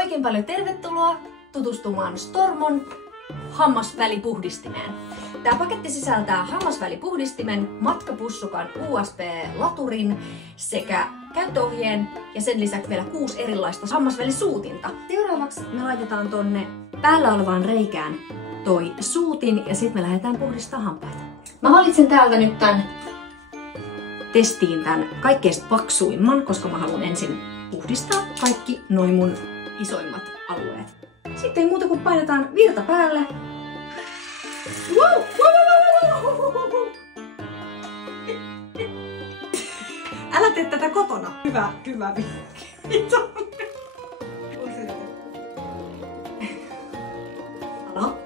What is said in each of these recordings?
Oikein paljon tervetuloa tutustumaan Stormon hammasvälipuhdistimeen. Tämä paketti sisältää hammasvälipuhdistimen, matkapussukan USB-laturin sekä käyttöohjeen ja sen lisäksi vielä 6 erilaista hammasvälisuutinta. Seuraavaksi me laitetaan tonne päällä olevaan reikään toi suutin ja sitten me lähdetään puhdistamaan hampaita. Mä valitsen täältä nyt tän testiin tän kaikkein paksuimman, koska mä haluan ensin puhdistaa kaikki noin mun isoimmat alueet. Sitten ei muuta kuin painetaan virta päälle. Wow! Älä tee tätä kotona. Hyvä vinkki. Alo?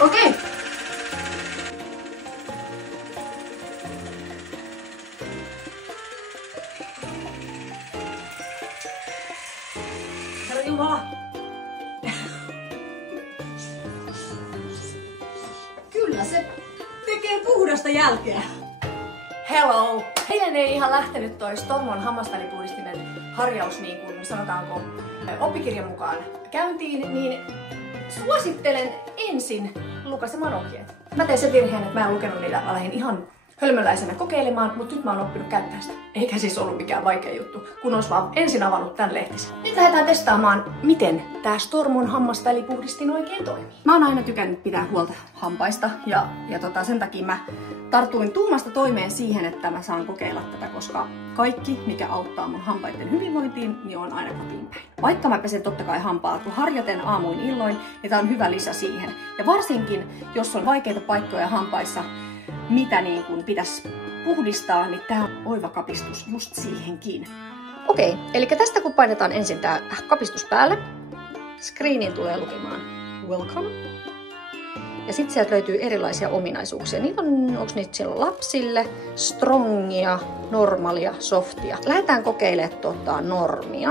Okei. Herra Jumala. Kyllä se. Tekee puhdasta jälkeä. Hello! Eilen ei ihan lähtenyt toi Stormon hammasvälipuhdistimen harjaus, niin kuin sanotaanko oppikirjan mukaan käyntiin, niin suosittelen ensin lukaisemaan ohjeet. Mä tein sen virheen, että mä en lukenut niitä, mä lähdin ihan hölmöläisenä kokeilemaan, mutta nyt mä oon oppinut käyttää sitä. Eikä siis ollut mikään vaikea juttu, kun ois vaan ensin avannut tän lehtisen. Nyt lähdetään testaamaan, miten tää Stormon hammasvälipuhdistin oikein toimii. Mä oon aina tykännyt pitää huolta hampaista ja sen takia mä tartuin tuumasta toimeen siihen, että mä saan kokeilla tätä, koska kaikki, mikä auttaa mun hampaiden hyvinvointiin, niin on aina kotiin päin. Vaikka mä pesen totta kai hampaat harjaten aamuin illoin, niin tää on hyvä lisä siihen. Ja varsinkin, jos on vaikeita paikkoja hampaissa, mitä niin kun pitäisi puhdistaa, niin tää on oiva kapistus just siihenkin. Okei, eli tästä kun painetaan ensin tää kapistus päälle, screeniin tulee lukemaan welcome. Ja sitten sieltä löytyy erilaisia ominaisuuksia. Niitä on, onks niitä siellä lapsille, strongia, normaalia, softia. Lähdetään kokeilemaan normia.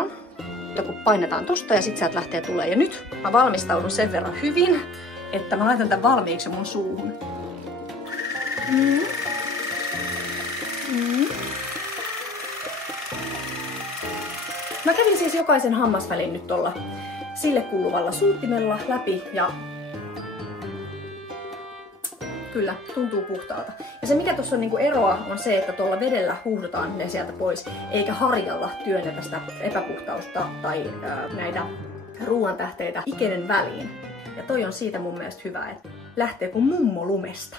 Kun painetaan tosta ja sitten sieltä lähtee tulee. Ja nyt mä valmistaudun sen verran hyvin, että mä laitan tämän valmiiksi mun suuhun. Mä kävin siis jokaisen hammasvälin nyt tuolla sille kuuluvalla suuttimella läpi ja kyllä, tuntuu puhtaalta. Ja se mikä tuossa on niinku eroa on se, että tuolla vedellä huuhdotaan ne sieltä pois, eikä harjalla työnnetä sitä epäpuhtausta tai näitä ruoantähteitä ikeiden väliin. Ja toi on siitä mun mielestä hyvä, että lähtee kuin mummo lumesta.